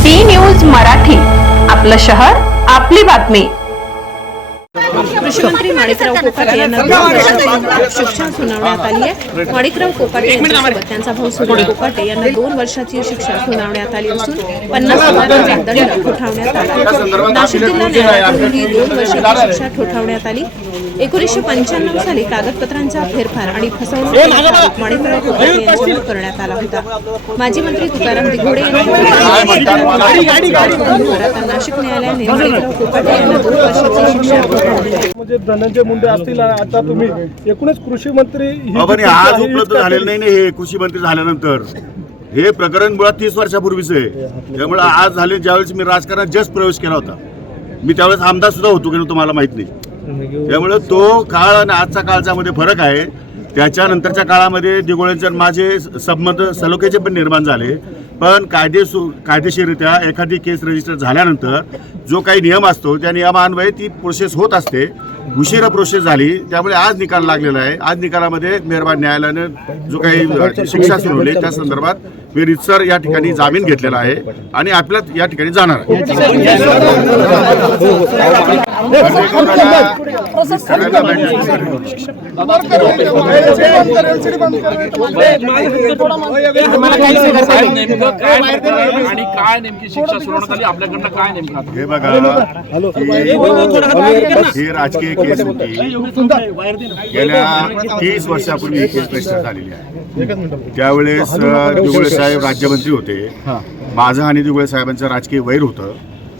C news Marathi. आपलं शहर आपली बातमी. कृषी मंत्री माणिकराव कोकाटे यांना शिक्षा सुनावण्यात आली आहे. माणिकराव कोकाटे यांच्यासोबत त्यांचा भाऊ सुनील कोकाटे यांना दोन वर्षाची शिक्षा सुनावण्यात आली असून पन्नास हजारांचा दंड ठोठावण्यात आला. नाशिक जिल्हा न्यायालयाकडून ही दोन वर्षाची शिक्षा ठोठावण्यात आली. एकोणीसशे पंच्याण्णव साली कागदपत्रांचा फेरफार आणि फसवणुकीचा आरोप माणिकराव कोकाटे यांच्यावर करण्यात आला होता. माजी मंत्री तुकाराम दिघोडे यांनी नाशिक न्यायालयाने माणिकराव कोकाटे यांना दोन वर्षाची शिक्षा ठोठावली म्हणजे धनंजय मुंडे असतील आणि आता तुम्ही एकूणच कृषी मंत्री ही अहो, पण जी आज आहे, उपलब्ध हीच झालेलं नाही ना हे कृषी मंत्री झाल्यानंतर. हे प्रकरण मुळात तीस वर्षापूर्वीच आहे. त्यामुळे आज झाले ज्यावेळेस मी राजकारणात जस्ट प्रवेश केला होता. मी त्यावेळेस आमदार सुद्धा होतो की नाही तुम्हाला माहीत नाही. त्यामुळे तो काळ आणि आजचा काळचा मध्ये फरक आहे. त्याच्यानंतरच्या काळामध्ये दिगोळ्यांचे आणि माझे संबंध सलोख्याचे पण निर्माण झाले. पण कायदेसू कायदेशीररित्या एखादी केस रजिस्टर झाल्यानंतर जो काही नियम असतो त्या नियमान्वये ती प्रोसेस होत असते. उशिरा प्रोसेस झाली. त्यामुळे आज निकाल लागलेला आहे. आज निकालामध्ये मेहरबान न्यायालयानं जो काही शिक्षा सुनावली त्या संदर्भात मी रितसर या ठिकाणी जामीन घेतलेला आहे आणि आपल्यात या ठिकाणी जाणार आहे. आणि काय नेमकी शिक्षा आली आपल्याकडनं काय नेमकं? हे बघा ही राजकीय केस होती. गेल्या तीस वर्षापूर्वी ही केस रजिस्टर झालेली आहे. त्यावेळेस अ, दिगुळे साहेब राज्यमंत्री होते. माझं आणि दिगुळे साहेबांचं राजकीय वैर होतं.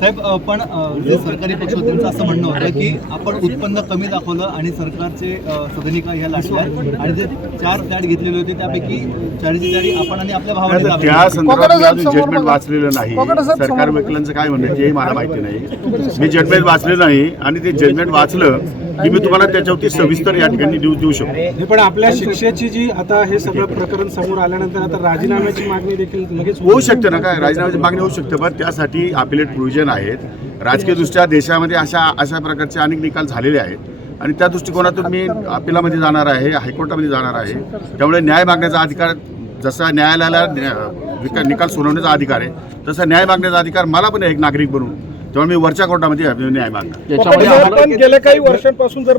साहेब पण जे सरकारी पक्ष होते त्यांचं असं म्हणणं होतं की आपण उत्पन्न कमी दाखवलं आणि सरकारचे सदनिका ह्या लागल्या आणि जे चार फ्लॅट घेतलेले होते त्यापैकी चाळीसची चाळी आपण आणि आपल्या भावाने. त्या संदर्भात मी अजून जजमेंट वाचलेलं नाही. सरकार वकिलांचं काय म्हणणं तेही मला माहिती नाही. मी जजमेंट वाचलेलं नाही आणि ते जजमेंट वाचलं की मी तुम्हाला त्याच्यावरती सविस्तर या ठिकाणी देऊ देऊ शकतो. हे पण आपल्या शिक्षेची जी आता हे सगळं प्रकरण समोर आल्यानंतर आता राजीनाम्याची मागणी देखील लगेच होऊ शकते ना काय? राजीनाम्याची मागणी होऊ शकते पण त्यासाठी अपिलेट प्रोव्हिजन आहेत. राजकीय दृष्ट्या देशामध्ये अशा अशा प्रकारचे अनेक निकाल झालेले आहेत. आणि त्या दृष्टिकोनातून मी अपिलामध्ये जाणार आहे हायकोर्टामध्ये जाणार आहे. त्यामुळे न्याय मागण्याचा अधिकार जसा न्यायालयाला न्या- निकाल सोडवण्याचा अधिकार आहे तसा न्याय मागण्याचा अधिकार मला पण आहे एक नागरिक बनून त्यामुळे मी वरच्या कोर्टामध्ये न्याय मागणार. गेल्या काही वर्षांपासून जर